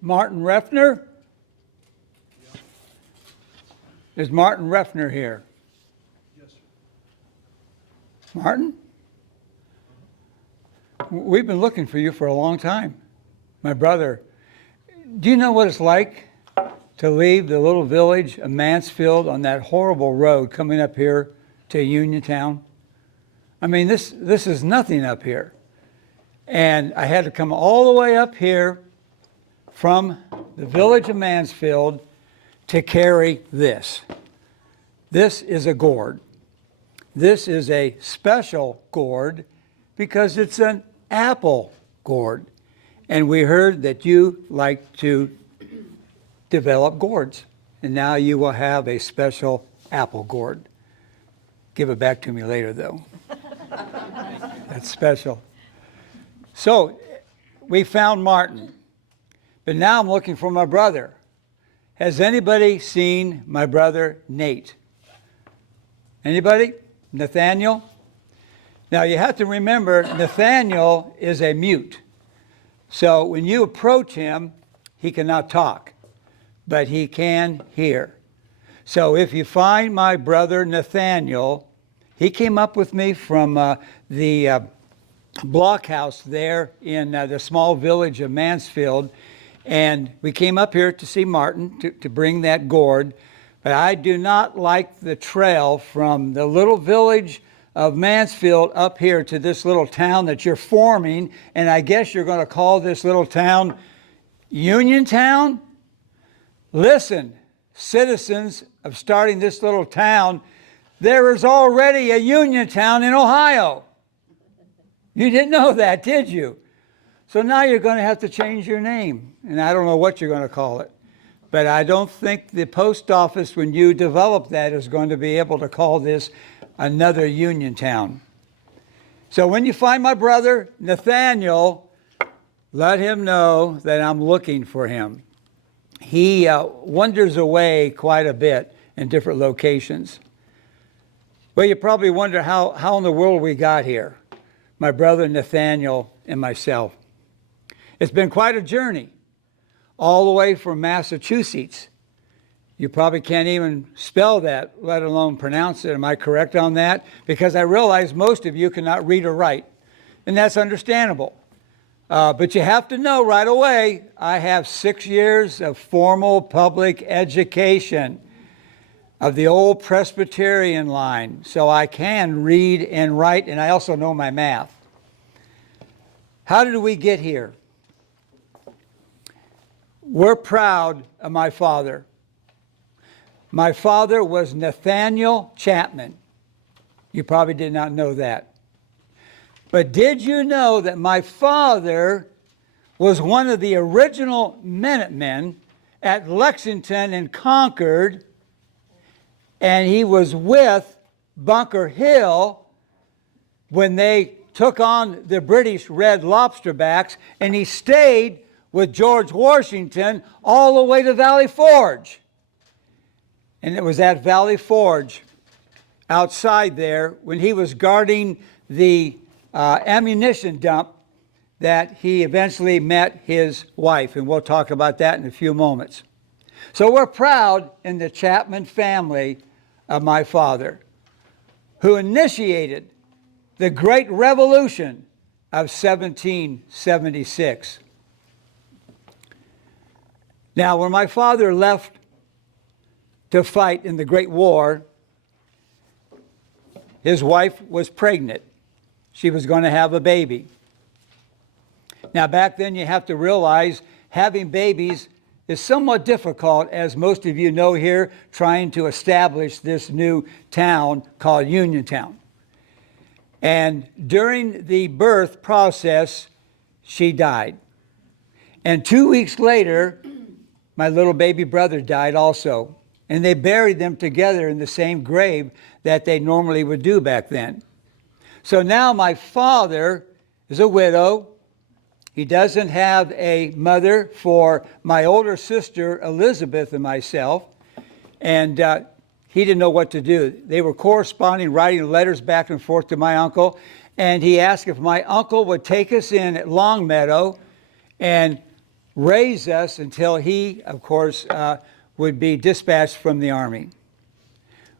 Martin Refner? Is Martin Refner here? Yes, sir. Martin? We've been looking for you for a long time. My brother, do you know what it's like to leave the little village of Mansfield on that horrible road coming up here to Uniontown? I mean, this is nothing up here. And I had to come all the way up here from the village of Mansfield to carry this. This is a gourd. This is a special gourd because it's an apple gourd. And we heard that you like to develop gourds. And now you will have a special apple gourd. Give it back to me later, though. That's special. So we found Martin, but now I'm looking for my brother. Has anybody seen my brother Nate? Anybody? Nathaniel? Now you have to remember, Nathaniel is a mute. So when you approach him, he cannot talk, but he can hear. So if you find my brother Nathaniel, he came up with me from the blockhouse there in the small village of Mansfield, and we came up here to see Martin to bring that gourd. But I do not like the trail from the little village of Mansfield up here to this little town that you're forming, and I guess you're going to call this little town Uniontown? Listen, citizens of starting this little town, there is already a Uniontown in Ohio. You didn't know that, did you? So now you're going to have to change your name, and I don't know what you're going to call it. But I don't think the post office, when you develop that, is going to be able to call this another Uniontown. So when you find my brother, Nathaniel, let him know that I'm looking for him. He wanders away quite a bit in different locations. Well, you probably wonder how in the world we got here, my brother Nathaniel and myself. It's been quite a journey, all the way from Massachusetts. You probably can't even spell that, let alone pronounce it. Am I correct on that? Because I realize most of you cannot read or write, and that's understandable. But you have to know right away, I have 6 years of formal public education of the old Presbyterian line, so I can read and write, and I also know my math. How did we get here? We're proud of my father. My father was Nathaniel Chapman. You probably did not know that. But did you know that my father was one of the original Minutemen at Lexington and Concord, and he was with Bunker Hill when they took on the British Red Lobsterbacks, and he stayed with George Washington all the way to Valley Forge. And it was at Valley Forge, outside there, when he was guarding the ammunition dump, that he eventually met his wife. And we'll talk about that in a few moments. So we're proud in the Chapman family of my father, who initiated the Great Revolution of 1776. Now, when my father left to fight in the Great War, his wife was pregnant. She was going to have a baby. Now, back then, you have to realize having babies is somewhat difficult, as most of you know here, trying to establish this new town called Uniontown. And during the birth process, she died. And 2 weeks later, my little baby brother died also. And they buried them together in the same grave that they normally would do back then. So now my father is a widow. He doesn't have a mother for my older sister, Elizabeth, and myself. And he didn't know what to do. They were corresponding, writing letters back and forth to my uncle. And he asked if my uncle would take us in at Longmeadow and raise us until he, of course, would be dispatched from the Army.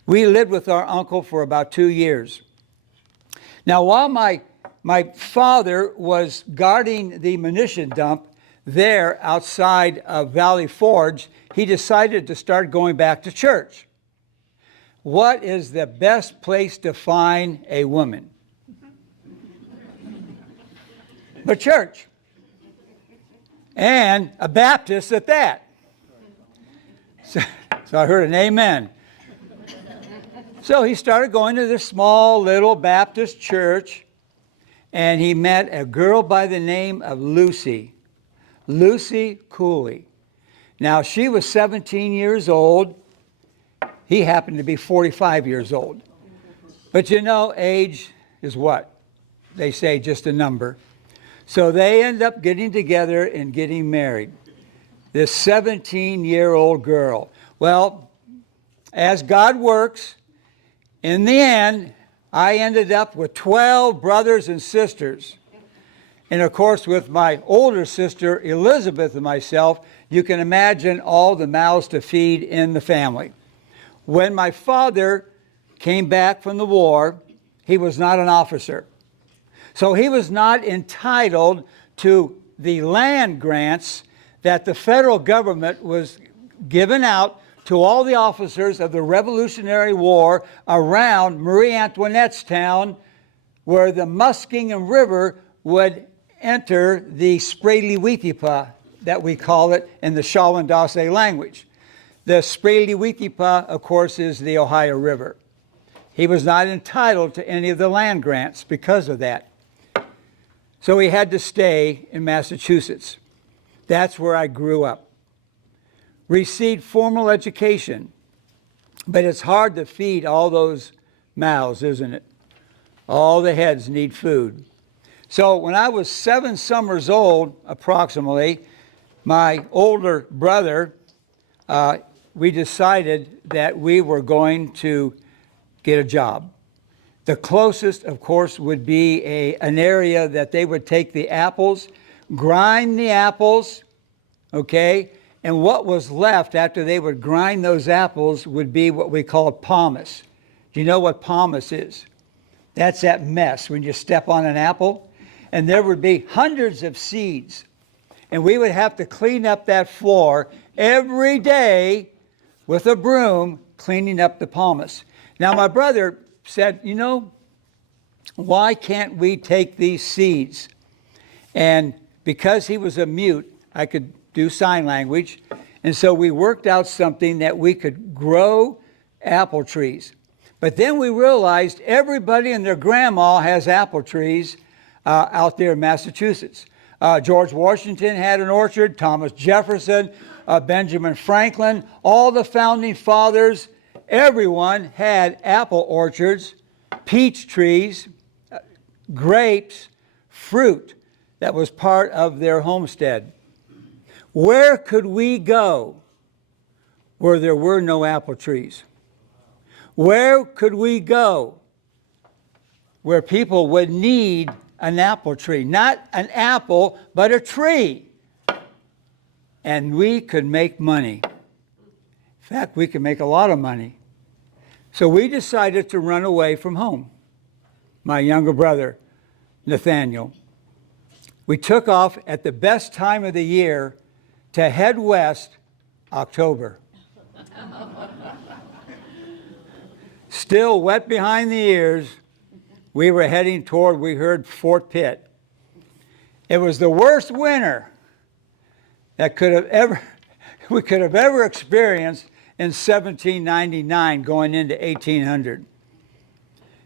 We lived with our uncle for about 2 years. Now, while my father was guarding the munition dump there outside of Valley Forge, he decided to start going back to church. What is the best place to find a woman? But church. And a Baptist at that. So I heard an amen. So he started going to this small little Baptist church, and he met a girl by the name of Lucy Cooley. Now, she was 17 years old. He happened to be 45 years old. But you know, age is what? They say just a number. So they end up getting together and getting married. This 17-year-old girl. Well, as God works, in the end, I ended up with 12 brothers and sisters. And of course, with my older sister, Elizabeth, and myself, you can imagine all the mouths to feed in the family. When my father came back from the war, he was not an officer. So he was not entitled to the land grants that the federal government was giving out to all the officers of the Revolutionary War around Marie Antoinette's town, where the Muskingum River would enter the Sprayli-Withipa, that we call it in the Shawandase language. The Sprayli-Withipa, of course, is the Ohio River. He was not entitled to any of the land grants because of that. So he had to stay in Massachusetts. That's where I grew up. Received formal education, but it's hard to feed all those mouths, isn't it? All the heads need food. So when I was 7 summers old, approximately, my older brother, we decided that we were going to get a job. The closest, of course, would be an area that they would take the apples, grind the apples, okay? And what was left after they would grind those apples would be what we call pomace. Do you know what pomace is? That's that mess when you step on an apple. And there would be hundreds of seeds. And we would have to clean up that floor every day with a broom, cleaning up the pomace. Now, my brother said, you know, why can't we take these seeds? And because he was a mute, I could do sign language. And so we worked out something that we could grow apple trees. But then we realized everybody and their grandma has apple trees out there in Massachusetts. George Washington had an orchard, Thomas Jefferson, Benjamin Franklin, all the founding fathers, everyone had apple orchards, peach trees, grapes, fruit that was part of their homestead. Where could we go where there were no apple trees? Where could we go where people would need an apple tree? Not an apple, but a tree. And we could make money. In fact, we could make a lot of money. So we decided to run away from home. My younger brother, Nathaniel. We took off at the best time of the year to head west, October. Still wet behind the ears, we were heading toward, we heard, Fort Pitt. It was the worst winter that we could have ever experienced in 1799 going into 1800.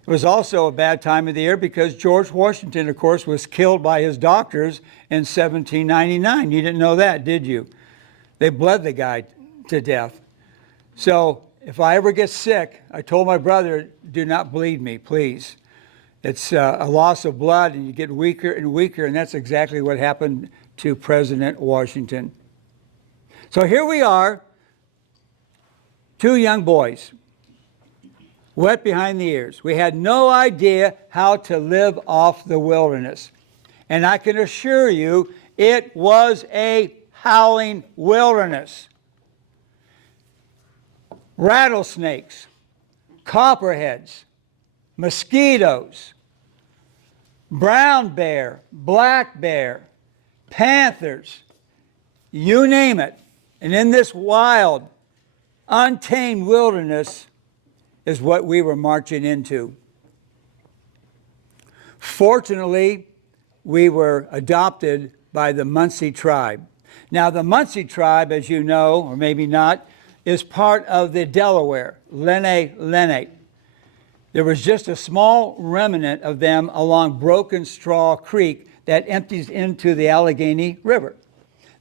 It was also a bad time of the year because George Washington, of course, was killed by his doctors in 1799. You didn't know that, did you? They bled the guy to death. So if I ever get sick, I told my brother, do not bleed me, please. It's a loss of blood, and you get weaker and weaker, and that's exactly what happened to President Washington. So here we are, 2 young boys, wet behind the ears. We had no idea how to live off the wilderness. And I can assure you, it was a howling wilderness. Rattlesnakes, copperheads, mosquitoes, brown bear, black bear, panthers, you name it. And in this wild, untamed wilderness is what we were marching into. Fortunately, we were adopted by the Muncie tribe. Now, the Muncie tribe, as you know, or maybe not, is part of the Delaware, Lenni. There was just a small remnant of them along Broken Straw Creek that empties into the Allegheny River.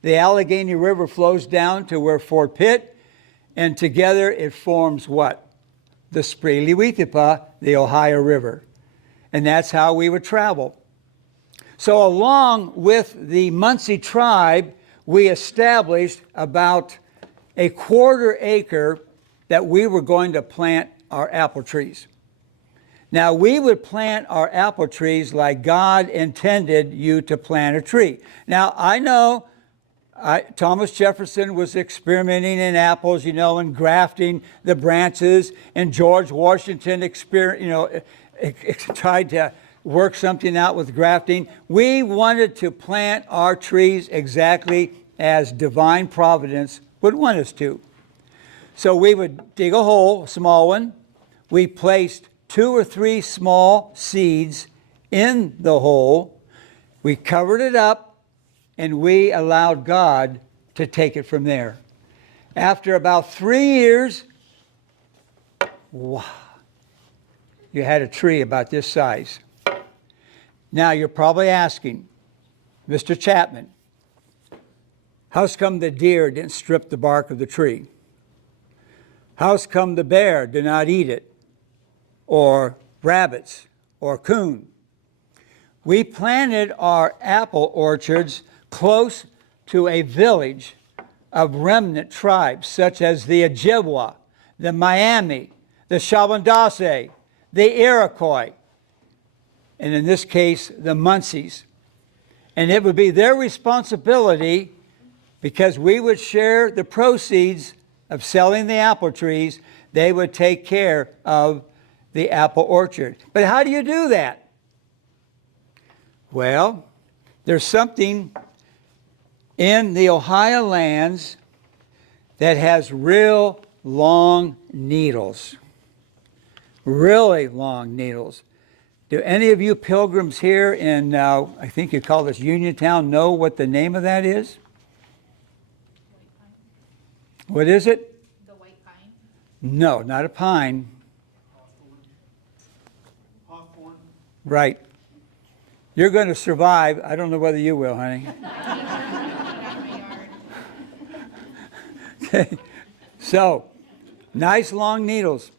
The Allegheny River flows down to where Fort Pitt, and together it forms what? The Spree-Lewithepa, the Ohio River. And that's how we would travel. So along with the Muncie tribe, we established about a 1/4 acre that we were going to plant our apple trees. Now, we would plant our apple trees like God intended you to plant a tree. Now, I know Thomas Jefferson was experimenting in apples, and grafting the branches, and George Washington tried to work something out with grafting. We wanted to plant our trees exactly as divine providence would want us to. So we would dig a hole, a small one. We placed 2 or 3 small seeds in the hole. We covered it up, and we allowed God to take it from there. After about 3 years, wow, you had a tree about this size. Now you're probably asking, Mr. Chapman, how's come the deer didn't strip the bark of the tree? How's come the bear did not eat it? Or rabbits, or coon? We planted our apple orchards close to a village of remnant tribes such as the Ojibwa, the Miami, the Shawandase, the Iroquois, and in this case, the Muncies. And it would be their responsibility, because we would share the proceeds of selling the apple trees, they would take care of the apple orchard. But how do you do that? Well, there's something in the Ohio lands that has real long needles. Really long needles. Do any of you pilgrims here in, I think you call this Uniontown, know what the name of that is? What is it? The white pine? No, not a pine. Hawthorne. Right. You're going to survive. I don't know whether you will, honey. Okay. So, nice long needles.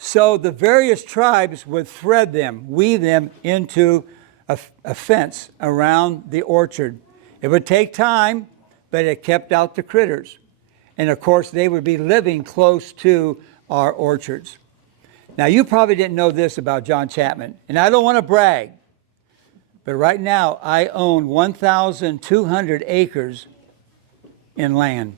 So the various tribes would thread them, weave them into a fence around the orchard. It would take time, but it kept out the critters. And of course, they would be living close to our orchards. Now, you probably didn't know this about John Chapman, and I don't want to brag, but right now I own 1,200 acres in land.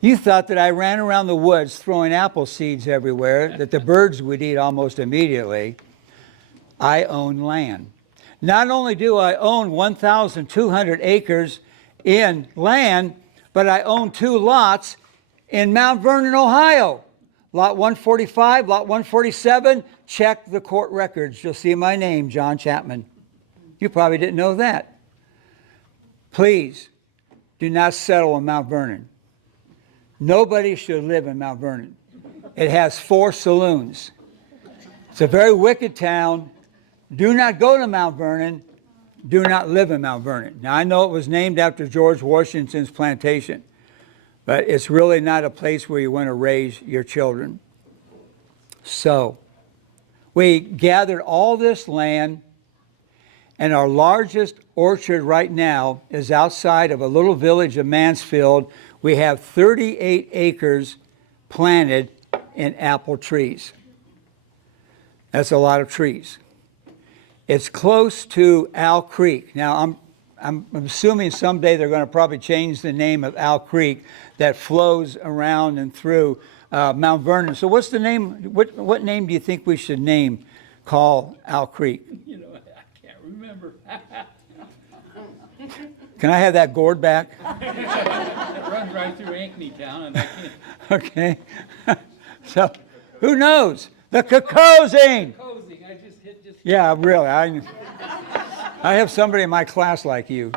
You thought that I ran around the woods throwing apple seeds everywhere that the birds would eat almost immediately. I own land. Not only do I own 1,200 acres in land, but I own 2 lots in Mount Vernon, Ohio. Lot 145, lot 147, check the court records. You'll see my name, John Chapman. You probably didn't know that. Please do not settle in Mount Vernon. Nobody should live in Mount Vernon. It has 4 saloons. It's a very wicked town. Do not go to Mount Vernon. Do not live in Mount Vernon. Now, I know it was named after George Washington's plantation, but it's really not a place where you want to raise your children. So, we gathered all this land, and our largest orchard right now is outside of a little village of Mansfield. We have 38 acres planted in apple trees. That's a lot of trees. It's close to Owl Creek. Now, I'm assuming someday they're going to probably change the name of Owl Creek that flows around and through Mount Vernon. So what's the name? What name do you think we should call Owl Creek? You know, I can't remember. Can I have that gourd back? It runs right through Ankeny Town, and I can't. Okay. So who knows? The Cocosing. Cozy, I just hit just. Yeah, really. I have somebody in my class like you.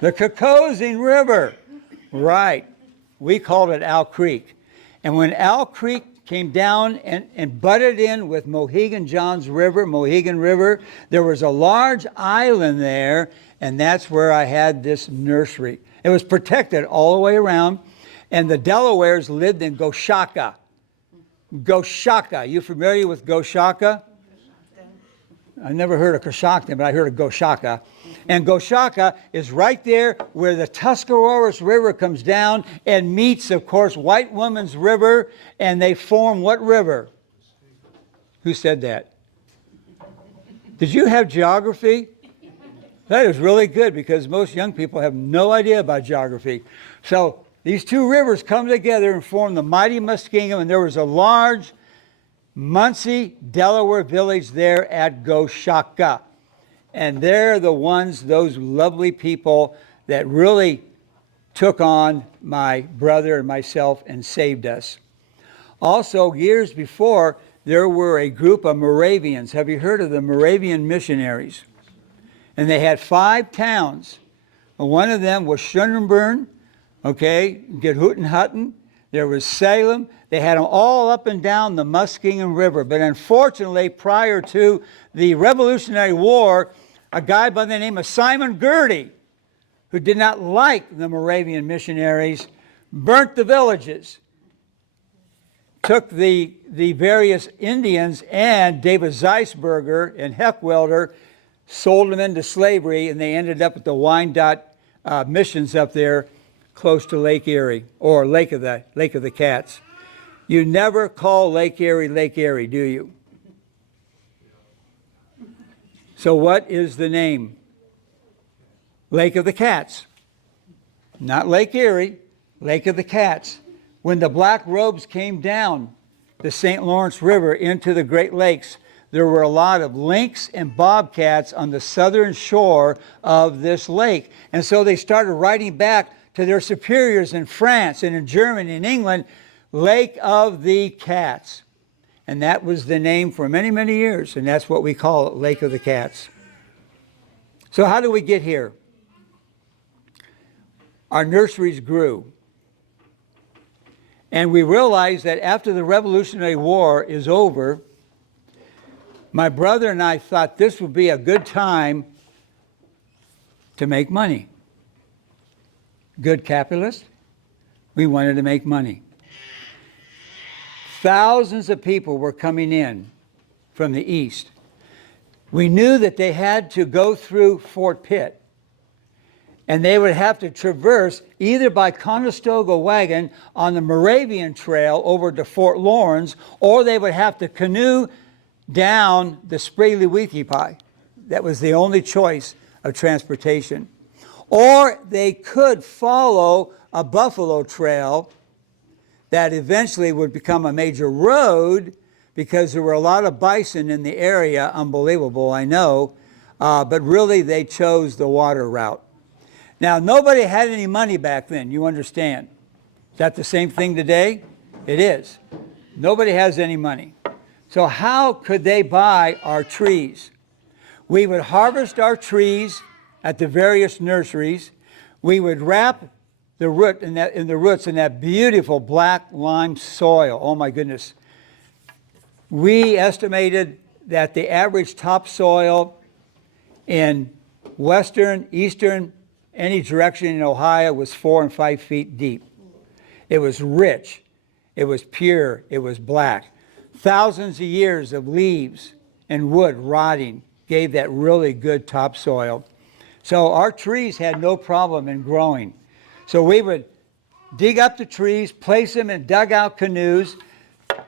The Cocosing River. Right. We called it Owl Creek. And when Owl Creek came down and butted in with Mohegan River, there was a large island there, and that's where I had this nursery. It was protected all the way around, and the Delawares lived in Goshaka. Goshaka. You familiar with Goshaka? I never heard of Coshocton, but I heard of Goshaka. And Goshaka is right there where the Tuscarawas River comes down and meets, of course, White Woman's River, and they form what river? Who said that? Did you have geography? That is really good because most young people have no idea about geography. So these two rivers come together and form the mighty Muskingum, and there was a large Muncie, Delaware village there at Goshaka. And they're the ones, those lovely people that really took on my brother and myself and saved us. Also, years before, there were a group of Moravians. Have you heard of the Moravian missionaries? And they had 5 towns. One of them was Schönbrunn, okay, Gedhutenhutten. There was Salem. They had them all up and down the Muskingum River. But unfortunately, prior to the Revolutionary War, a guy by the name of Simon Girty, who did not like the Moravian missionaries, burnt the villages, took the various Indians and David Zeisberger and Heckwelder, sold them into slavery, and they ended up at the Wyandotte missions up there close to Lake Erie, or Lake of the Cats. You never call Lake Erie, do you? So what is the name? Lake of the Cats. Not Lake Erie, Lake of the Cats. When the Black Robes came down the St. Lawrence River into the Great Lakes, there were a lot of lynx and bobcats on the southern shore of this lake. And so they started writing back to their superiors in France and in Germany and England, Lake of the Cats. And that was the name for many, many years, and that's what we call it, Lake of the Cats. So how do we get here? Our nurseries grew. And we realized that after the Revolutionary War is over, my brother and I thought this would be a good time to make money. Good capitalist, we wanted to make money. Thousands of people were coming in from the east. We knew that they had to go through Fort Pitt, and they would have to traverse either by Conestoga wagon on the Moravian Trail over to Fort Lawrence, or they would have to canoe down the Sprague-Lewiecki. That was the only choice of transportation. Or they could follow a buffalo trail that eventually would become a major road because there were a lot of bison in the area. Unbelievable, I know. But really, they chose the water route. Now, nobody had any money back then, you understand. Is that the same thing today? It is. Nobody has any money. So how could they buy our trees? We would harvest our trees at the various nurseries. We would wrap the roots in that beautiful black lime soil. Oh my goodness. We estimated that the average topsoil in western, eastern, any direction in Ohio was 4 and 5 feet deep. It was rich. It was pure. It was black. Thousands of years of leaves and wood rotting gave that really good topsoil. So our trees had no problem in growing. So we would dig up the trees, place them in dugout canoes,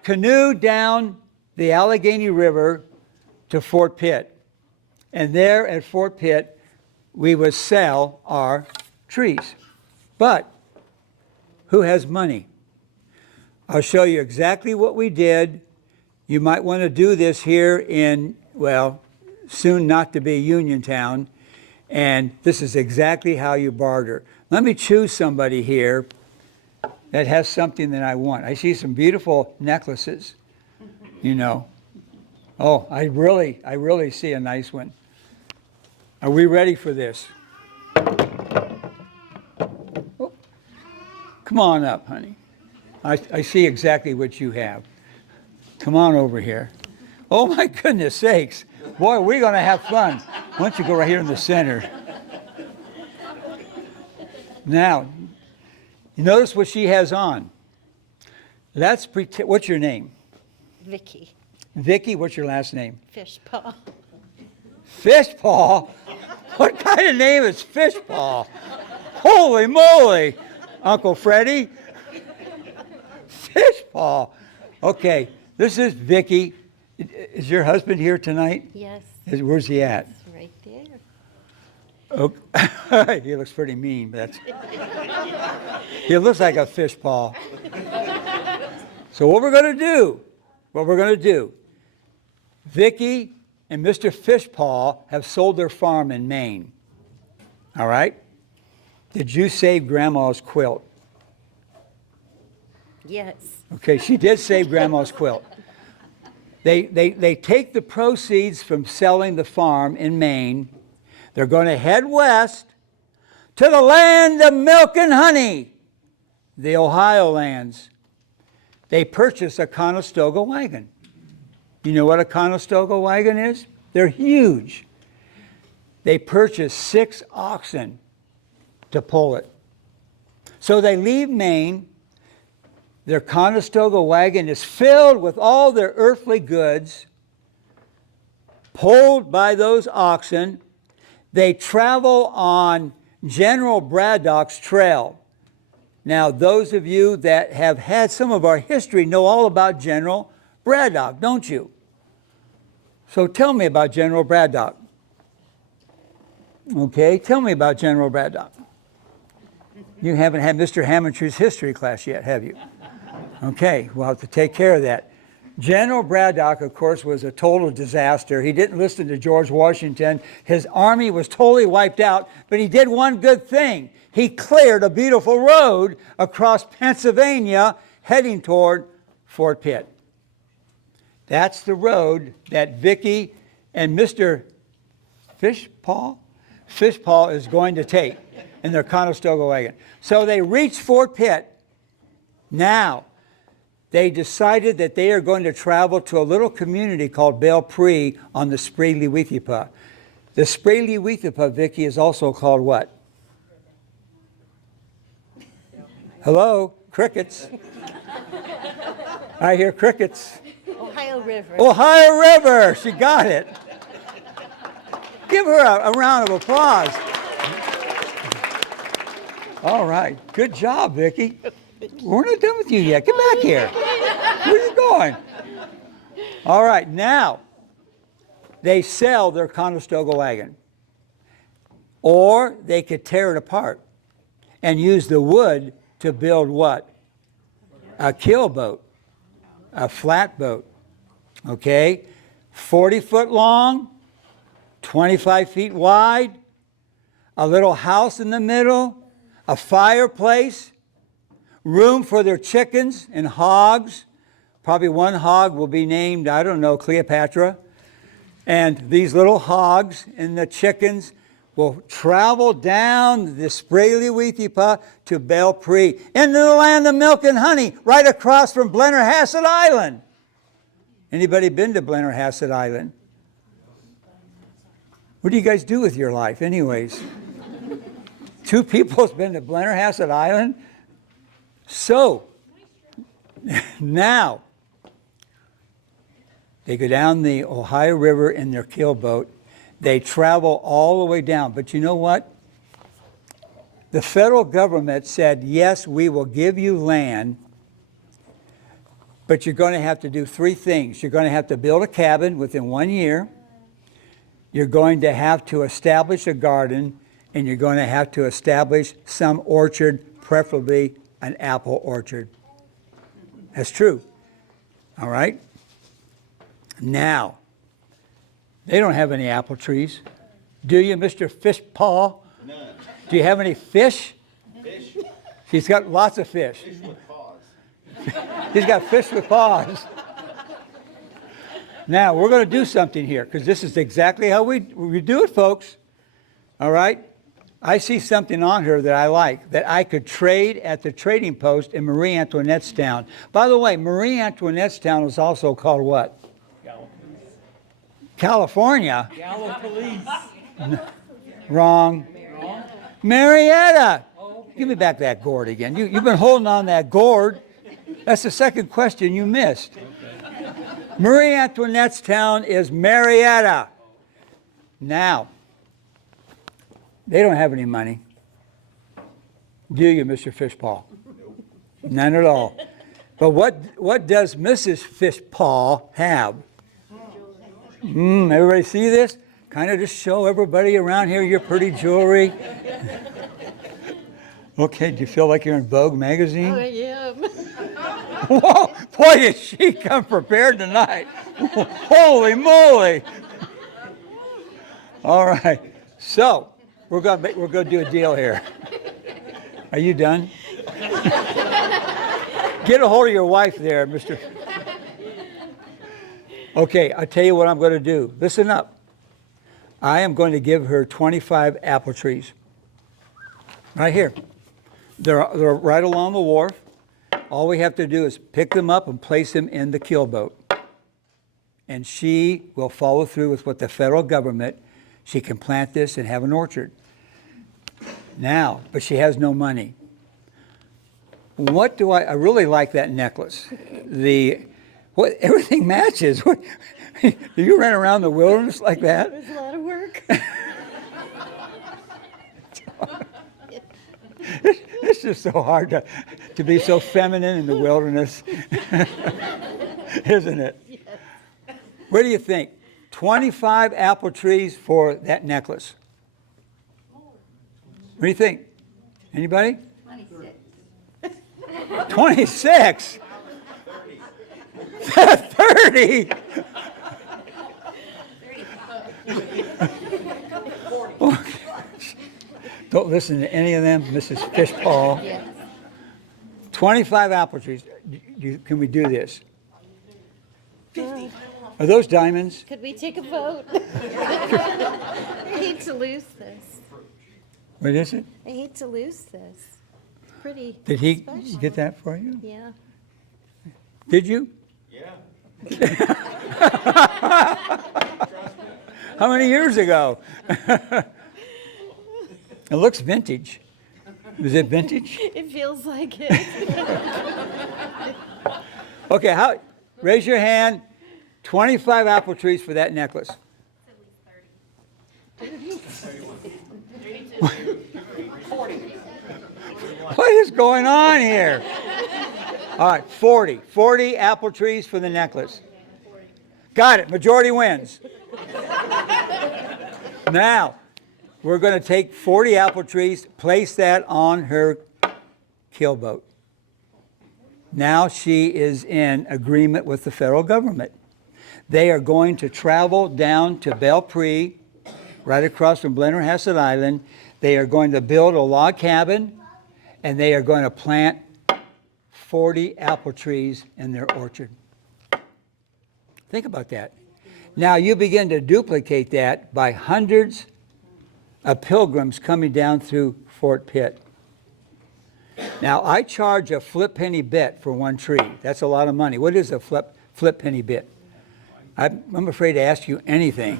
canoe down the Allegheny River to Fort Pitt. And there at Fort Pitt, we would sell our trees. But who has money? I'll show you exactly what we did. You might want to do this here in, well, soon not to be Uniontown. And this is exactly how you barter. Let me choose somebody here that has something that I want. I see some beautiful necklaces, you know. Oh, I really see a nice one. Are we ready for this? Oh, come on up, honey. I see exactly what you have. Come on over here. Oh my goodness sakes. Boy, we're going to have fun. Why don't you go right here in the center? Now, you notice what she has on. Let's pretend, what's your name? Vicky. Vicky, what's your last name? Fishpaw. Fishpaw? What kind of name is Fishpaw? Holy moly, Uncle Freddie. Fishpaw. Okay, this is Vicky. Is your husband here tonight? Yes. Where's he at? It's right there. Oh, he looks pretty mean, but he looks like a fish paw. So what we're going to do, Vicky and Mr. Fishpaw have sold their farm in Maine. All right? Did you save Grandma's quilt? Yes. Okay, she did save Grandma's quilt. They take the proceeds from selling the farm in Maine. They're going to head west to the land of milk and honey, the Ohio lands. They purchased a Conestoga wagon. You know what a Conestoga wagon is? They're huge. They purchased 6 oxen to pull it. So they leave Maine. Their Conestoga wagon is filled with all their earthly goods, pulled by those oxen. They travel on General Braddock's trail. Now, those of you that have had some of our history know all about General Braddock, don't you? So tell me about General Braddock. Okay, tell me about General Braddock. You haven't had Mr. Hammondtree's history class yet, have you? Okay, we'll have to take care of that. General Braddock, of course, was a total disaster. He didn't listen to George Washington. His army was totally wiped out, but he did one good thing. He cleared a beautiful road across Pennsylvania heading toward Fort Pitt. That's the road that Vicky and Mr. Fishpaw is going to take in their Conestoga wagon. So they reach Fort Pitt. Now, they decided that they are going to travel to a little community called Belpre on the Spratley-Weethipa. The Spratley-Weethipa, Vicky, is also called what? Hello? Crickets. I hear crickets. Ohio River. Ohio River. She got it. Give her a round of applause. All right. Good job, Vicky. We're not done with you yet. Get back here. Where are you going? All right. Now, they sell their Conestoga wagon. Or they could tear it apart and use the wood to build what? A keel boat. A flat boat. Okay? 40 foot long, 25 feet wide, a little house in the middle, a fireplace, room for their chickens and hogs. Probably one hog will be named, I don't know, Cleopatra. And these little hogs and the chickens will travel down the Spratley-Weethipa to Belpre, into the land of milk and honey, right across from Blennerhassett Island. Anybody been to Blennerhassett Island? What do you guys do with your life anyways? 2 people has been to Blennerhassett Island? So, now, they go down the Ohio River in their keelboat. They travel all the way down. But you know what? The federal government said, yes, we will give you land, but you're going to have to do 3 things. You're going to have to build a cabin within 1 year. You're going to have to establish a garden, and you're going to have to establish some orchard, preferably an apple orchard. That's true. All right? Now, they don't have any apple trees. Do you, Mr. Fish Paw? None. Do you have any fish? Fish. He's got lots of fish. Fish with paws. He's got fish with paws. Now, we're going to do something here, because this is exactly how we do it, folks. All right? I see something on her that I like, that I could trade at the trading post in Marie Antoinette's town. By the way, Marie Antoinette's town is also called what? California? Gallipolice. Wrong. Marietta. Give me back that gourd again. You've been holding on that gourd. That's the second question you missed. Marie Antoinette's town is Marietta. Now, they don't have any money. Do you, Mr. Fishpaw? None at all. But what does Mrs. Fishpaw have? Everybody see this? Kind of just show everybody around here your pretty jewelry. Okay, do you feel like you're in Vogue magazine? I am. Whoa, boy, did she come prepared tonight. Holy moly. All right, so we're gonna do a deal here. Are you done? Get a hold of your wife there, Mr. Okay, I'll tell you what I'm going to do. Listen up. I am going to give her 25 apple trees. Right here. They're right along the wharf. All we have to do is pick them up and place them in the keel boat. And she will follow through with what the federal government, she can plant this and have an orchard. Now, but she has no money. What do I really like that necklace. Everything matches. Do you run around the wilderness like that? It was a lot of work. It's just so hard to be so feminine in the wilderness, isn't it? Yes. What do you think? 25 apple trees for that necklace. What do you think? Anybody? 26. 30. Don't listen to any of them, Mrs. Fishpaw. Yes. 25 apple trees. Can we do this? Are those diamonds? Could we take a vote? I hate to lose this. What is it? I hate to lose this. Pretty Did he special. get that for you? Yeah. Did you? Yeah. How many years ago? It looks vintage. Is it vintage? It feels like it. Okay, raise your hand. 25 apple trees for that necklace. What is going on here? All right, 40. 40 apple trees for the necklace. Got it. Majority wins. Now, we're going to take 40 apple trees, place that on her keel boat. Now she is in agreement with the federal government. They are going to travel down to Belpre, right across from Blennerhassett Island. They are going to build a log cabin, and they are going to plant 40 apple trees in their orchard. Think about that. Now you begin to duplicate that by hundreds of pilgrims coming down through Fort Pitt. Now I charge a flip penny bit for one tree. That's a lot of money. What is a flip penny bit? I'm afraid to ask you anything.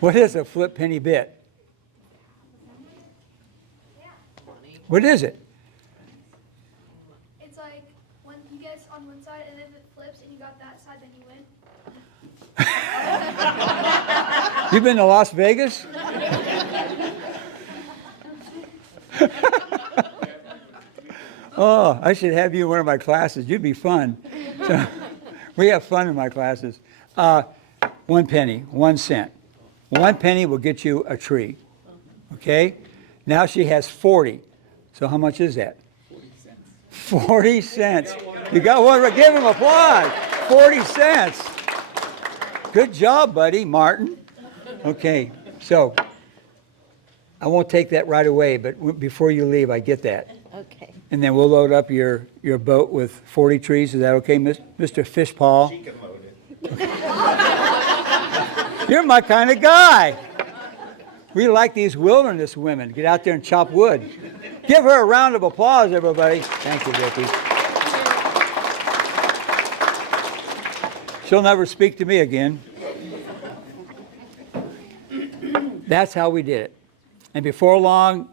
What is a flip penny bit? What is it? It's like when you guess on one side and if it flips and you got that side, then you win. You been to Las Vegas? Oh, I should have you in one of my classes. You'd be fun. So, we have fun in my classes. 1 penny, 1 cent. 1 penny will get you a tree. Okay? Now she has 40. So how much is that? 40 cents. You got one. Give him applause. 40 cents. Good job, buddy, Martin. Okay, so I won't take that right away, but before you leave, I get that. Okay. And then we'll load up your boat with 40 trees. Is that okay, Mr. Fishpaw? She can load it. You're my kind of guy. We like these wilderness women. Get out there and chop wood. Give her a round of applause, everybody. Thank you, Vicki. She'll never speak to me again. That's how we did it. And before long,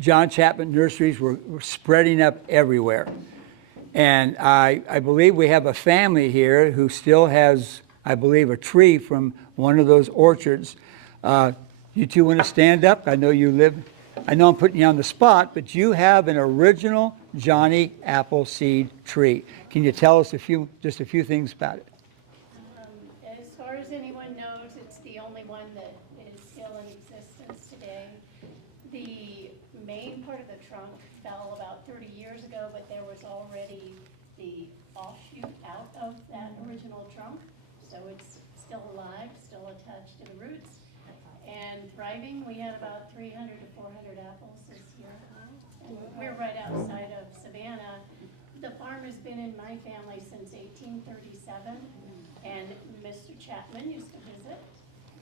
John Chapman nurseries were spreading up everywhere. And I believe we have a family here who still has, I believe, a tree from one of those orchards. You two want to stand up? I know you live, I know I'm putting you on the spot, but you have an original Johnny Appleseed tree. Can you tell us just a few things about it? As far as anyone knows, it's the only one that is still in existence today. The main part of the trunk fell about 30 years ago, but there was already the offshoot out of that original trunk. So it's still alive, still attached to the roots, and thriving. We had about 300 to 400 apples this year. And we're right outside of Savannah. The farm has been in my family since 1837, and Mr. Chapman used to visit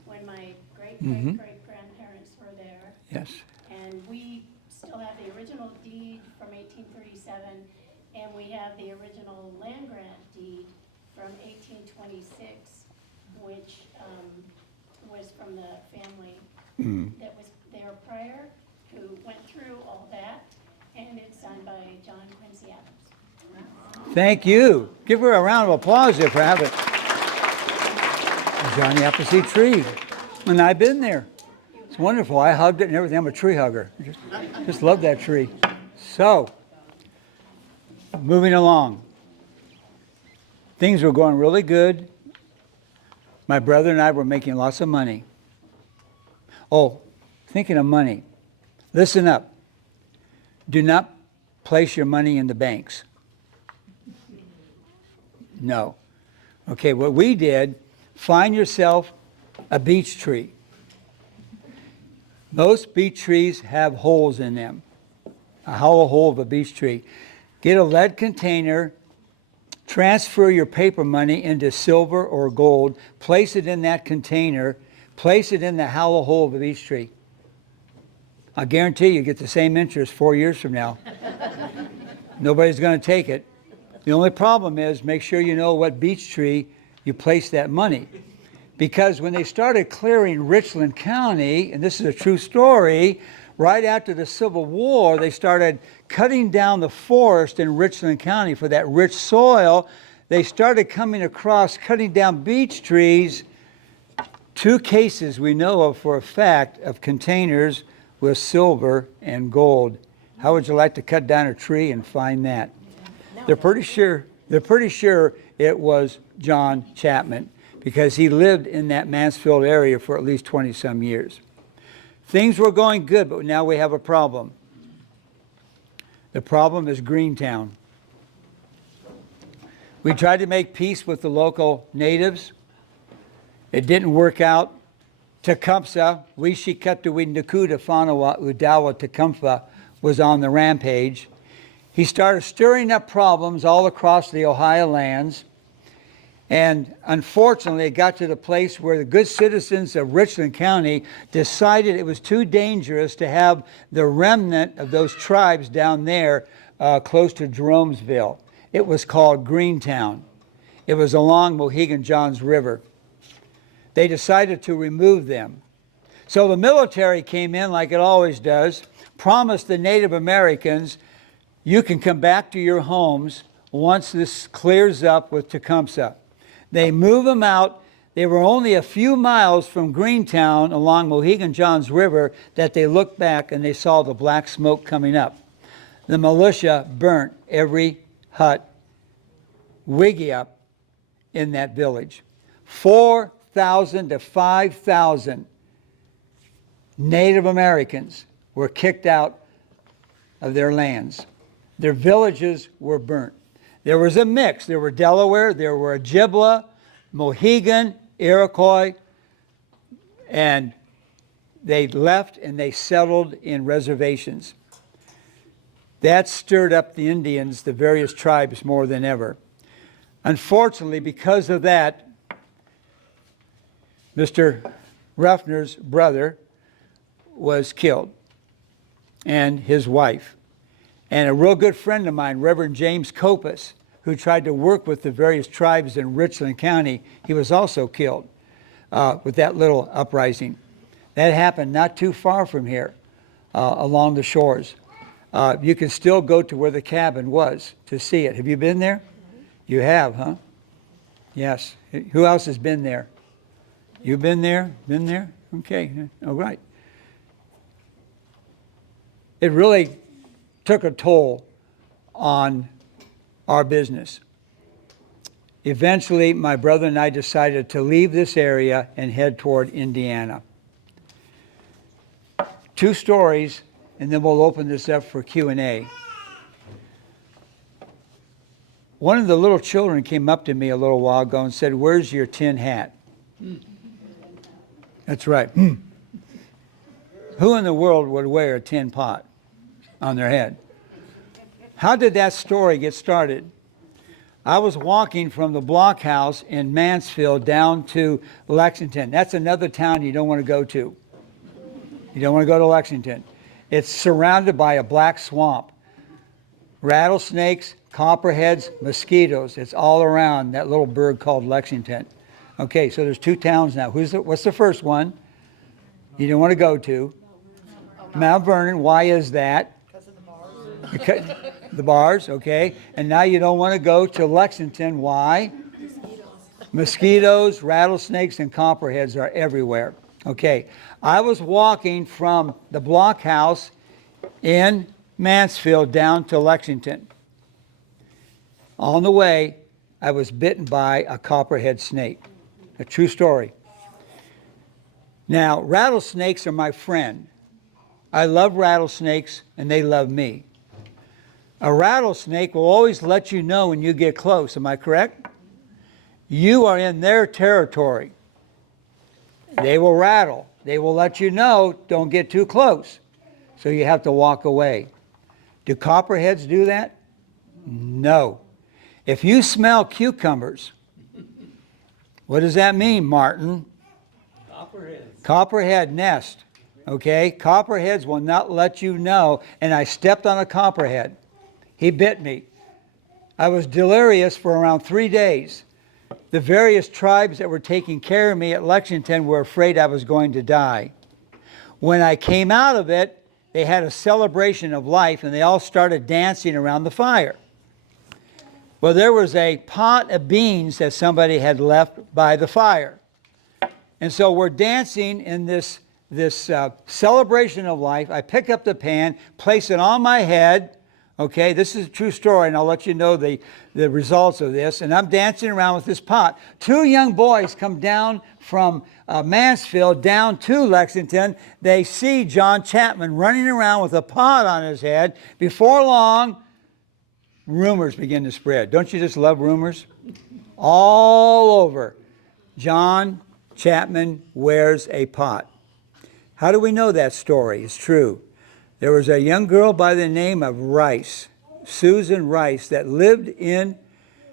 when my great-great-great-grandparents were there. Yes. And we still have the original deed from 1837, and we have the original land grant deed from 1826, which was from the family that was there prior, who went through all that, and it's signed by John Quincy Adams. Thank you. Give her a round of applause there for having a Johnny Appleseed tree. And I've been there. It's wonderful. I hugged it and everything. I'm a tree hugger. Just love that tree. So, moving along. Things were going really good. My brother and I were making lots of money. Oh, thinking of money. Listen up. Do not place your money in the banks. No. Okay, what we did, find yourself a beech tree. Most beech trees have holes in them. A hollow hole of a beech tree. Get a lead container, transfer your paper money into silver or gold, place it in that container, place it in the hollow hole of a beech tree. I guarantee you get the same interest 4 years from now. Nobody's going to take it. The only problem is make sure you know what beech tree you place that money. Because when they started clearing Richland County, and this is a true story, right after the Civil War, they started cutting down the forest in Richland County for that rich soil. They started coming across, cutting down beech trees. 2 cases we know of for a fact of containers with silver and gold. How would you like to cut down a tree and find that? They're pretty sure it was John Chapman, because he lived in that Mansfield area for at least 20 some years. Things were going good, but now we have a problem. The problem is Greentown. We tried to make peace with the local natives. It didn't work out. Tecumseh, Wishikatuwi Nakuda Fanawa Udawa Tecumseh, was on the rampage. He started stirring up problems all across the Ohio lands. And unfortunately, it got to the place where the good citizens of Richland County decided it was too dangerous to have the remnant of those tribes down there close to Jeromesville. It was called Greentown. It was along Mohegan Johns River. They decided to remove them. So the military came in like it always does, promised the Native Americans, you can come back to your homes once this clears up with Tecumseh. They move them out. They were only a few miles from Greentown along Mohegan Johns River that they looked back and they saw the black smoke coming up. The militia burnt every hut, wiggy up in that village. 4,000 to 5,000 Native Americans were kicked out of their lands. Their villages were burnt. There was a mix. There were Delaware, there were Ojibwa, Mohegan, Iroquois, and they left and they settled in reservations. That stirred up the Indians, the various tribes, more than ever. Unfortunately, because of that, Mr. Ruffner's brother was killed, and his wife. And a real good friend of mine, Reverend James Copus, who tried to work with the various tribes in Richland County, he was also killed with that little uprising. That happened not too far from here, along the shores. You can still go to where the cabin was to see it. Have you been there? You have, huh? Yes. Who else has been there? You've been there? Been there? Okay. All right. It really took a toll on our business. Eventually, my brother and I decided to leave this area and head toward Indiana. 2 stories, and then we'll open this up for Q&A. One of the little children came up to me a little while ago and said, "Where's your tin hat?" That's right. Who in the world would wear a tin pot on their head? How did that story get started? I was walking from the blockhouse in Mansfield down to Lexington. That's another town you don't want to go to. You don't want to go to Lexington. It's surrounded by a black swamp. Rattlesnakes, copperheads, mosquitoes. It's all around that little burg called Lexington. Okay, so there's 2 towns now. What's the first one you don't want to go to? Mount Vernon. Why is that? Because of the bars. The bars, okay. And now you don't want to go to Lexington. Why? Mosquitoes, rattlesnakes, and copperheads are everywhere. Okay, I was walking from the blockhouse in Mansfield down to Lexington. On the way, I was bitten by a copperhead snake. A true story. Now, rattlesnakes are my friend. I love rattlesnakes, and they love me. A rattlesnake will always let you know when you get close. Am I correct? You are in their territory. They will rattle. They will let you know, don't get too close. So you have to walk away. Do copperheads do that? No. If you smell cucumbers, what does that mean, Martin? Copperhead nest. Okay? Copperheads will not let you know. And I stepped on a copperhead. He bit me. I was delirious for around 3 days. The various tribes that were taking care of me at Lexington were afraid I was going to die. When I came out of it, they had a celebration of life, and they all started dancing around the fire. Well, there was a pot of beans that somebody had left by the fire. And so we're dancing in this celebration of life. I pick up the pan, place it on my head. Okay, this is a true story, and I'll let you know the results of this. And I'm dancing around with this pot. 2 young boys come down from Mansfield down to Lexington. They see John Chapman running around with a pot on his head. Before long, rumors begin to spread. Don't you just love rumors? All over. John Chapman wears a pot. How do we know that story is true? There was a young girl by the name of Rice, Susan Rice, that lived in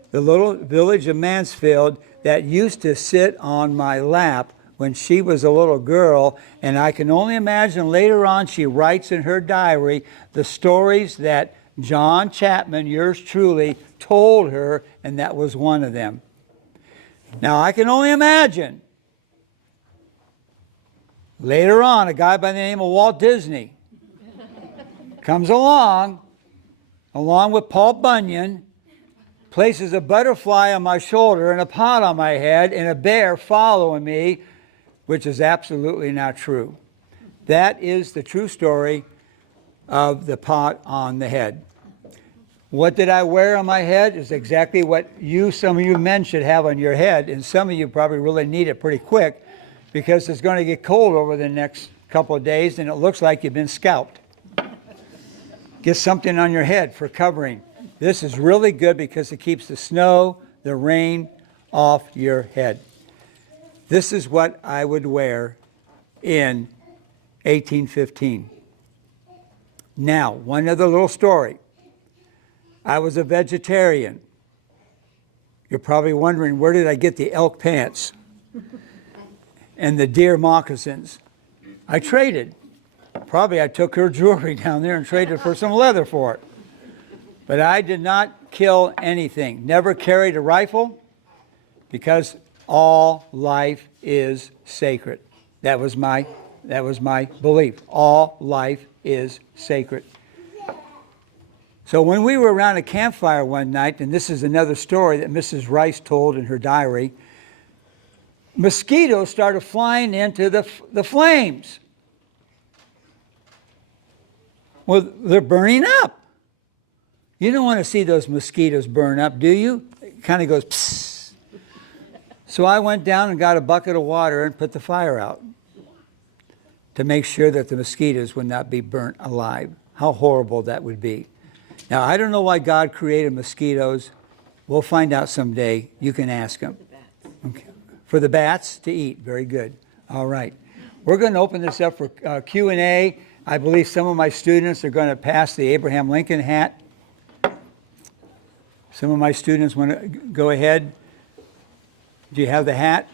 the little village of Mansfield that used to sit on my lap when she was a little girl. And I can only imagine later on she writes in her diary the stories that John Chapman, yours truly, told her, and that was one of them. Now, I can only imagine later on a guy by the name of Walt Disney comes along with Paul Bunyan, places a butterfly on my shoulder and a pot on my head and a bear following me, which is absolutely not true. That is the true story of the pot on the head. What did I wear on my head is exactly what some of you men should have on your head, and some of you probably really need it pretty quick because it's going to get cold over the next a couple of days and it looks like you've been scalped. Get something on your head for covering. This is really good because it keeps the snow, the rain off your head. This is what I would wear in 1815. Now, one other little story. I was a vegetarian. You're probably wondering, where did I get the elk pants and the deer moccasins? I traded. Probably I took her jewelry down there and traded for some leather for it. But I did not kill anything. Never carried a rifle because all life is sacred. That was my belief. All life is sacred. So when we were around a campfire one night, and this is another story that Mrs. Rice told in her diary, mosquitoes started flying into the flames. Well, they're burning up. You don't want to see those mosquitoes burn up, do you? It kind of goes psst. So I went down and got a bucket of water and put the fire out to make sure that the mosquitoes would not be burnt alive. How horrible that would be. Now, I don't know why God created mosquitoes. We'll find out someday. You can ask him. Okay. For the bats to eat. Very good. All right. We're going to open this up for Q&A. I believe some of my students are going to pass the Abraham Lincoln hat. Some of my students want to go ahead. Do you have the hat?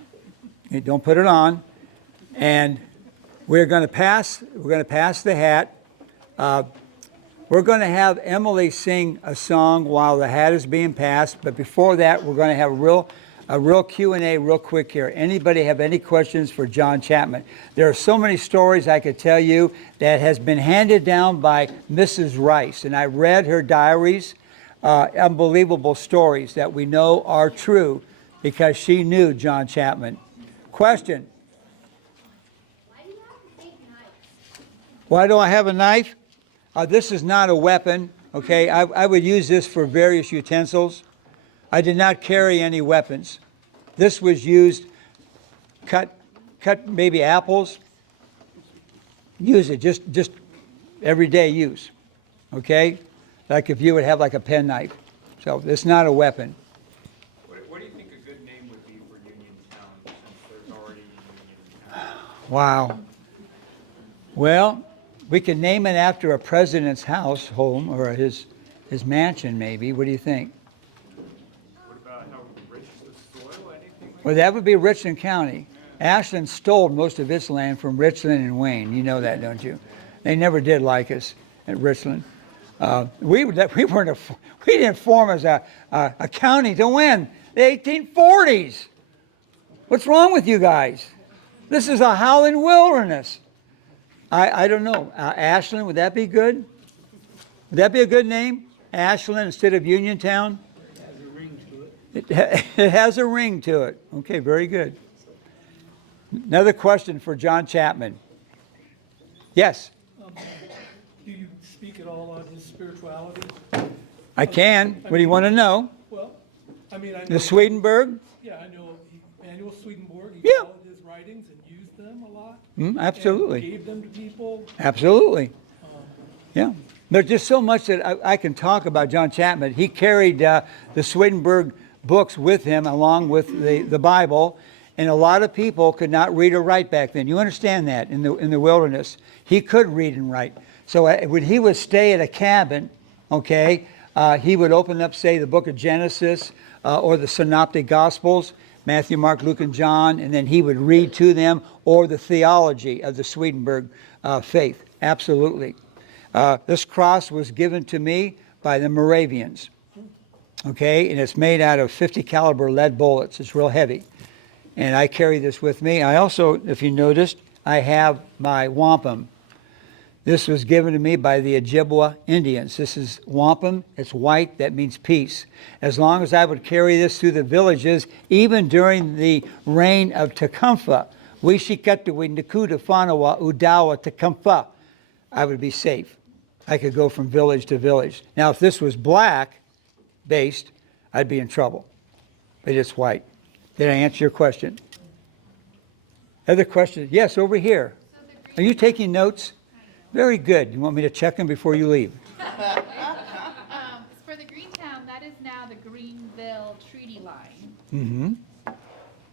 Okay, don't put it on. And we're going to pass the hat. We're going to have Emily sing a song while the hat is being passed, but before that, we're going to have a real Q&A real quick here. Anybody have any questions for John Chapman? There are so many stories I could tell you that has been handed down by Mrs. Rice, and I read her diaries, unbelievable stories that we know are true because she knew John Chapman. Question? Why do you have a big knife? Why do I have a knife? This is not a weapon, okay? I would use this for various utensils. I did not carry any weapons. This was used, cut maybe apples. Use it, just everyday use, okay? Like if you would have like a penknife. So it's not a weapon. What do you think a good name would be for Uniontown, since there's already Uniontown? Wow. Well, we could name it after a president's house, home, or his mansion maybe. What do you think? What about how rich the soil, anything like Well, that would be Richland County. Ashland stole most of its land from Richland and Wayne. You know that, don't you? They never did like us at Richland. We didn't form as a county to win the 1840s. What's wrong with you guys? This is a howling wilderness. I don't know. Ashland, would that be good? Would that be a good name? Ashland instead of Uniontown? It has a ring to it. It has a ring to it. Okay, very good. Another question for John Chapman. Yes, Do you speak at all on his spirituality? I can. What do you want to know? Well, I mean, I know. The Swedenborg? Yeah, I know Emanuel Swedenborg. He Yeah. followed his writings and used them a lot. Absolutely. And gave them to people. Absolutely. Yeah. There's just so much that I can talk about John Chapman. He carried the Swedenborg books with him along with the Bible, and a lot of people could not read or write back then. You understand that in the wilderness. He could read and write. So when he would stay at a cabin, okay, he would open up, say, the book of Genesis or the Synoptic Gospels, Matthew, Mark, Luke, and John, and then he would read to them, or the theology of the Swedenborg faith. Absolutely. This cross was given to me by the Moravians, okay, and it's made out of 50 caliber lead bullets. It's real heavy, and I carry this with me. I also, if you noticed, I have my wampum. This was given to me by the Ojibwa Indians. This is wampum. It's white. That means peace. As long as I would carry this through the villages, even during the reign of Tecumseh, Wishikatuwi Nakuda Fanawa Udawa Tecumseh, I would be safe. I could go from village to village. Now, if this was black based, I'd be in trouble. But it's white. Did I answer your question? Other questions? Yes, over here. So the Are you taking notes? Very good. You want me to check them before you leave? For the Greentown, that is now the Greenville Treaty Line. Mm-hmm.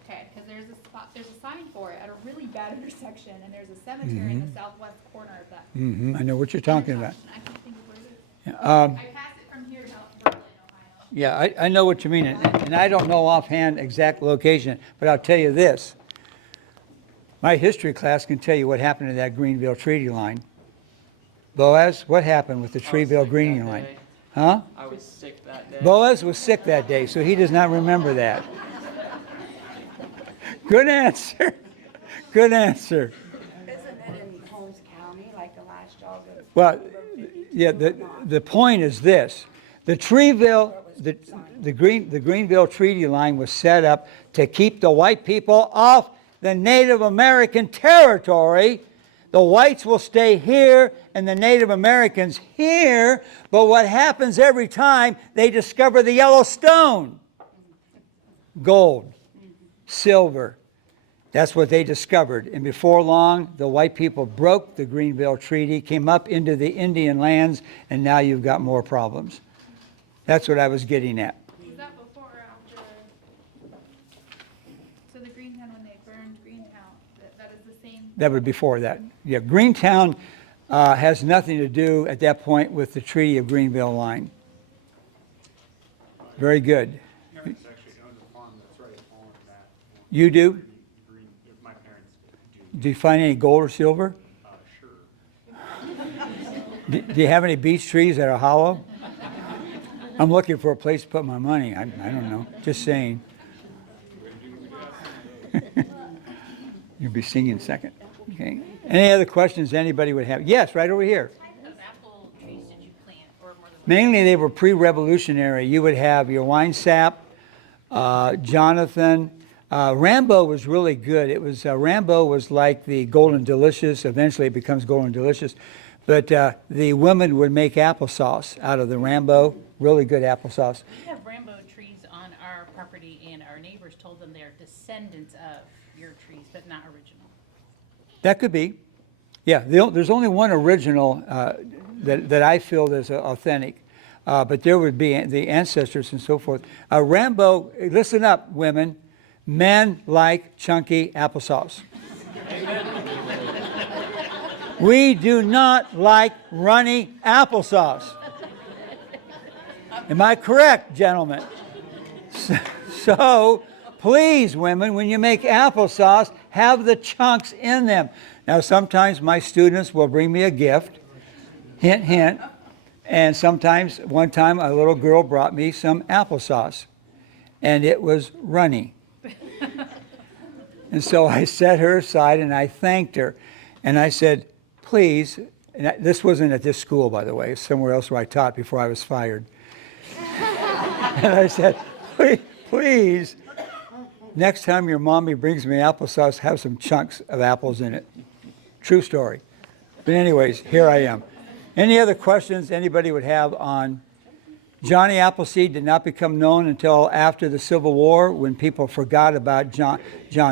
Okay, because there's a sign for it at a really bad intersection, and there's a cemetery in the southwest corner of that. Mm-hmm. I know what you're talking about. intersection. I can't think of where it is. Yeah, I pass it from here to Berlin, Ohio. yeah, I know what you mean, and I don't know offhand exact location, but I'll tell you this. My history class can tell you what happened to that Greenville Treaty Line. Boaz, what happened with the Treeville Green Line? Huh? I was sick that day. Boaz was sick that day, so he does not remember that. Good answer. Good answer. Isn't it in Holmes County, like the last job? Well, yeah, the point is this. The Treeville, the Greenville Treaty Line was set up to keep the white people off the Native American territory. The whites will stay here and the Native Americans here, but what happens every time they discover the yellow stone? Gold, silver. That's what they discovered. And before long, the white people broke the Greenville Treaty, came up into the Indian lands, and now you've got more problems. That's what I was getting at. Was that before or after? So the Greentown, when they burned Greentown, that is the same? That would be before that. Yeah, Greentown has nothing to do at that point with the Treaty of Greenville line. Very good. Parents actually own the farm that's right on that. You do? Green, my parents do. Do you find any gold or silver? Sure. Do you have any beech trees that are hollow? I'm looking for a place to put my money. I don't know. Just saying. You'll be singing second. Okay. Any other questions anybody would have? Yes, right over here. What type of apple trees did you plant, or more than Mainly they were pre-revolutionary. You would have your wine sap, Jonathan. Rambo was really good. It was Rambo was like the Golden Delicious. Eventually it becomes Golden Delicious. But the women would make applesauce out of the Rambo. Really good applesauce. We have Rambo trees on our property, and our neighbors told them they're descendants of your trees, but not original. That could be. Yeah, there's only one original that I feel is authentic. But there would be the ancestors and so forth. Rambo, listen up, women. Men like chunky applesauce. We do not like runny applesauce. Am I correct, gentlemen? So, please, women, when you make applesauce, have the chunks in them. Now, sometimes my students will bring me a gift. Hint, hint. And sometimes, one time, a little girl brought me some applesauce. And it was runny. And so I set her aside and I thanked her. And I said, please, and this wasn't at this school, by the way, it was somewhere else where I taught before I was fired. And I said, please, next time your mommy brings me applesauce, have some chunks of apples in it. True story. But anyways, here I am. Any other questions anybody would have on Johnny Appleseed? Did not become known until after the Civil War, when people forgot about John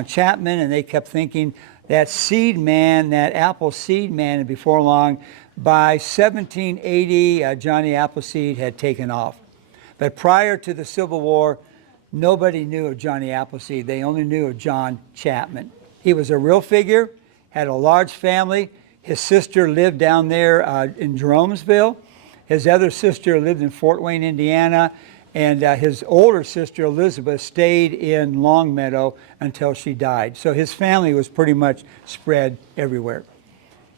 Chapman, and they kept thinking that seed man, that apple seed man, and before long, by 1780, Johnny Appleseed had taken off. But prior to the Civil War, nobody knew of Johnny Appleseed. They only knew of John Chapman. He was a real figure, had a large family. His sister lived down there in Jeromesville. His other sister lived in Fort Wayne, Indiana. And his older sister, Elizabeth, stayed in Longmeadow until she died. So his family was pretty much spread everywhere.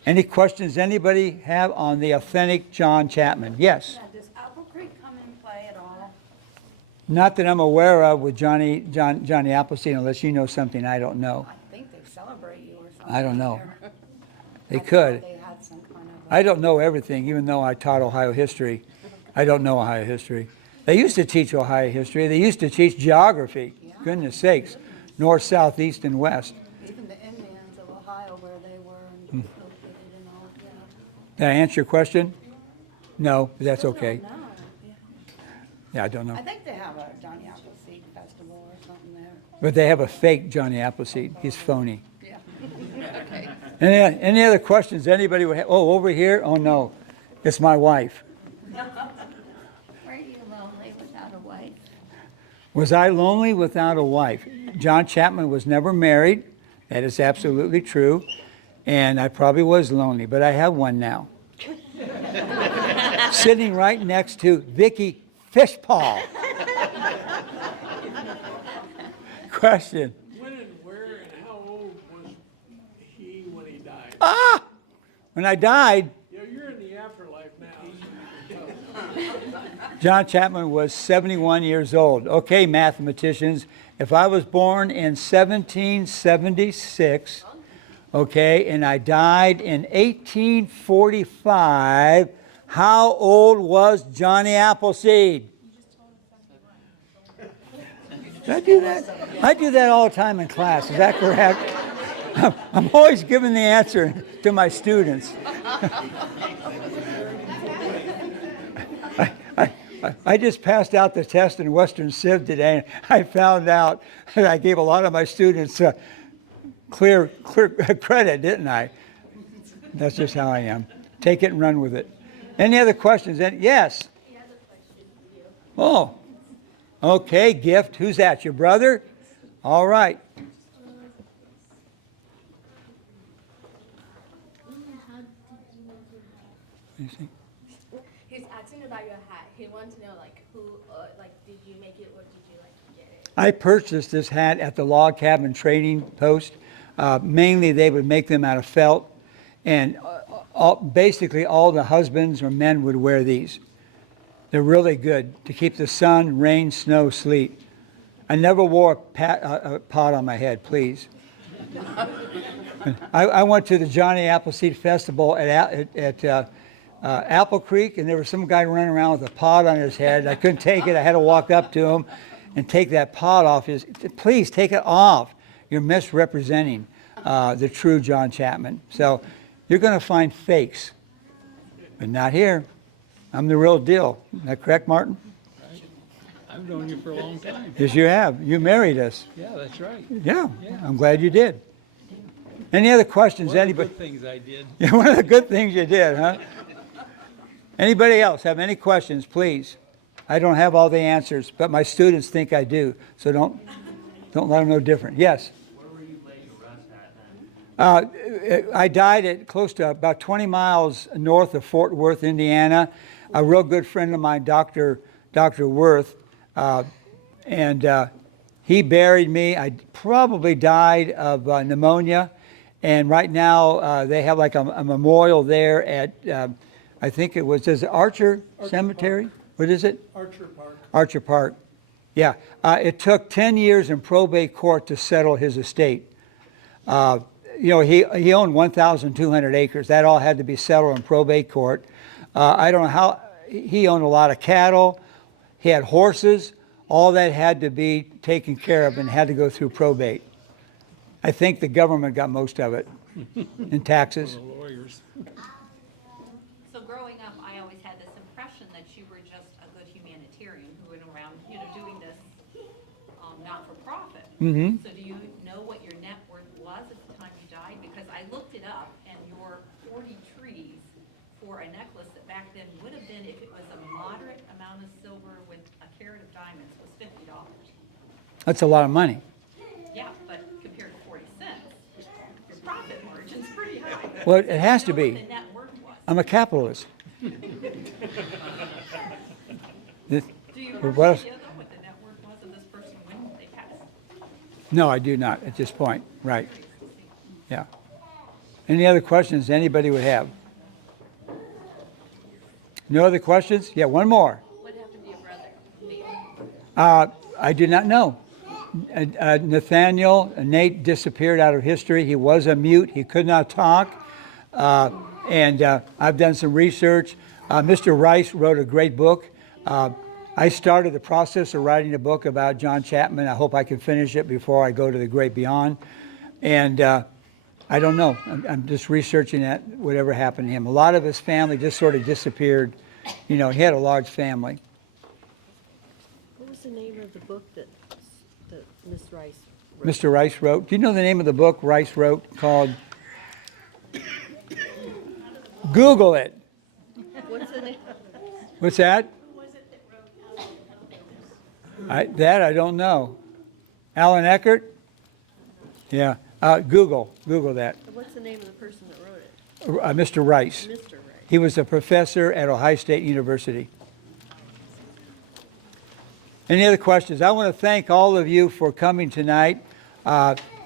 Any questions anybody have on the authentic John Chapman? Yes? Yeah, does Apple Creek come in play at all? Not that I'm aware of with Johnny Appleseed, unless you know something I don't know. I think they celebrate you or something. I don't know. there. They I thought could. They had some kind of. I don't know everything, even though I taught Ohio history. I don't know Ohio history. They used to teach Ohio history. They used to teach geography. Yeah. Goodness sakes. North, south, east, and west. Even the Indians of Ohio, where they were and located and all, yeah. Did I answer your question? No, but that's okay. No, yeah. Yeah, I don't know. I think they have a Johnny Appleseed festival or something there. But they have a fake Johnny Appleseed. He's phony. Yeah. Okay. Any other questions anybody would have? Oh, over here? Oh, no. It's my wife. Were you lonely without a wife? Was I lonely without a wife? John Chapman was never married. That is absolutely true. And I probably was lonely, but I have one now. Sitting right next to Vicky Fishpaw. Question. When and where and how old was he when he died? Ah! When I died, Yeah, you're in the afterlife now. John Chapman was 71 years old. Okay, mathematicians, if I was born in 1776, okay, and I died in 1845, how old was Johnny Appleseed? Did I do that? I do that all the time in class. Is that correct? I'm always giving the answer to my students. I just passed out the test in Western Civ today, and I found out that I gave a lot of my students clear credit, didn't I? That's just how I am. Take it and run with it. Any other questions? Yes? He has a question for you. Oh, okay, Gift. Who's that, your brother? All right. You see? He's asking about your hat. He wants to know, like, who, did you make it or did you, get it? I purchased this hat at the log cabin trading post. Mainly, they would make them out of felt, and basically all the husbands or men would wear these. They're really good to keep the sun, rain, snow, sleet. I never wore a pot on my head, please. I went to the Johnny Appleseed Festival at Apple Creek, and there was some guy running around with a pot on his head. I couldn't take it. I had to walk up to him and take that pot off his. Please take it off. You're misrepresenting the true John Chapman. So you're going to find fakes, but not here. I'm the real deal. Is that correct, Martin? I've known you for a long time. Yes, you have. You married us. Yeah, that's right. Yeah, I'm glad you did. Any other questions? One of the Anybody? good things I did. Yeah, one of the good things you did, huh? Anybody else have any questions, please? I don't have all the answers, but my students think I do, so don't let them know different. Yes? Where were you laid to rest at then? I died at close to about 20 miles north of Fort Worth, Indiana. A real good friend of mine, Dr. Worth, and he buried me. I probably died of pneumonia, and right now they have like a memorial there at, I think it was, is it Archer Cemetery? Park. What is it? Archer Park. Archer Park. Yeah. It took 10 years in probate court to settle his estate. He owned 1,200 acres. That all had to be settled in probate court. I don't know how, he owned a lot of cattle. He had horses. All that had to be taken care of and had to go through probate. I think the government got most of it in taxes. The lawyers. So growing up, I always had this impression that you were just a good humanitarian who went around, doing this not for profit. Mm-hmm. So do you know what your net worth was at the time you died? Because I looked it up, and your 40 trees for a necklace that back then would have been, if it was a moderate amount of silver with a carat of diamonds, was $50. That's a lot of money. Yeah, but compared to 40 cents, your profit margin's pretty high. Well, it has to Do you know be. what the net worth was? I'm a capitalist. This- Do you have what an else? idea though what the net worth was of this person when they passed? No, I do not at this point. Right. Yeah. Any other questions anybody would have? No other questions? Yeah, one more. What happened to your brother, Neil? I do not know. Nathaniel, Nate disappeared out of history. He was a mute. He could not talk. And I've done some research. Mr. Rice wrote a great book. I started the process of writing a book about John Chapman. I hope I can finish it before I go to the great beyond. And I don't know. I'm just researching that, whatever happened to him. A lot of his family just sort of disappeared. He had a large family. What was the name of the book that Miss Rice wrote? Mr. Rice wrote. Do you know the name of the book Rice wrote called Google it. What's the name? What's that? Who was it that wrote Alan Eckert? That I don't know. Alan Eckert? Yeah. Google that. What's the name of the person that wrote it? Mr. Rice. Mr. Ray. He was a professor at Ohio State University. Any other questions? I want to thank all of you for coming tonight.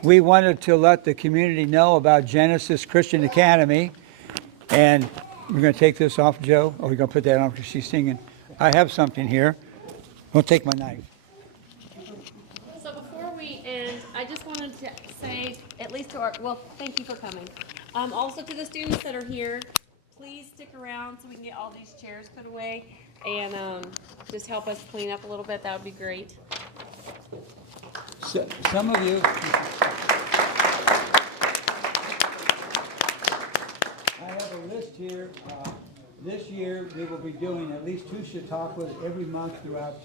We wanted to let the community know about Genesis Christian Academy. And we're going to take this off, Joe. Or we're going to put that on because she's singing. I have something here. I'll take my knife. So before we end, I just wanted to say, at least to our, well, thank you for coming. Also to the students that are here, please stick around so we can get all these chairs put away and just help us clean up a little bit. That would be great. So, some of you. I have a list here. This year, we will be doing at least 2 Chautauquas every month throughout